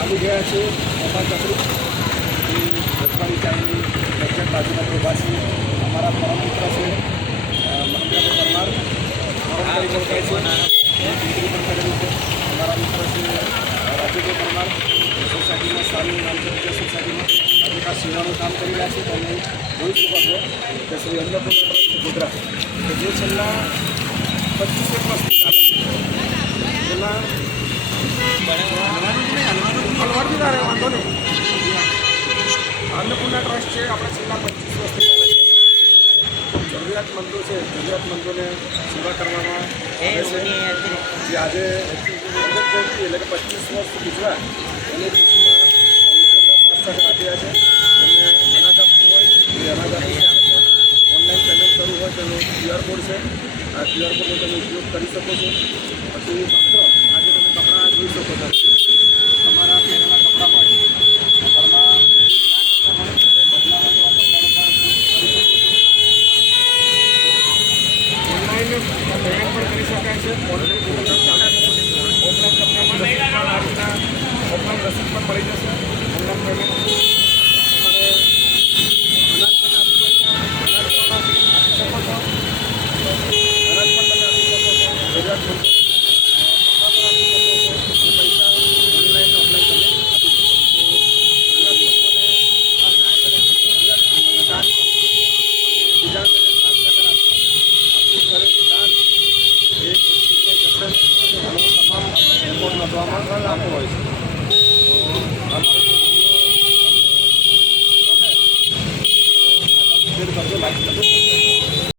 આવી ગયા છે. મોટા ચકરી રજવાડી ચાઈની દક્ષિણ બાજુના પ્રભાસી અમારા પરમ મિત્ર છે મહેન્દ્રભાઈ પરમાર. પરમ તરીકે ઓળખાય છે. અમારા મિત્ર છે રાજુભાઈ પરમાર. સોસાયટીમાં નામ છે સોસાયટીમાં. આ સેવાનું કામ કરી રહ્યા છે તમે જોઈ શકો છો કે શ્રી અન્નપૂર્ણ ગુજરાત. કે જે છેલ્લા પચીસેક વર્ષથી ચાલે છે છેલ્લા હલવાડથી તારે વાંધો નહીં. અન્નપૂર્ણા ટ્રસ્ટ છે આપણે છેલ્લા પચીસ વર્ષથી જરૂરિયાતમંદો છે. જરૂરિયાતમંદોને સેવા કરવામાં જે આજે એટલે કે પચીસ વર્ષ ગુજરાત સાથ આપ્યા છે. તેમને અનાજ આપવું હોય ઓનલાઈન પેમેન્ટ કરવું હોય તેનો ક્યુઆર કોડ છે. આ ક્યુઆર કોડનો તમે ઉપયોગ કરી શકો છો. પછી માત્ર આજે તમે કપડાં જોઈ શકો છો. કરી Só mandar na coisa.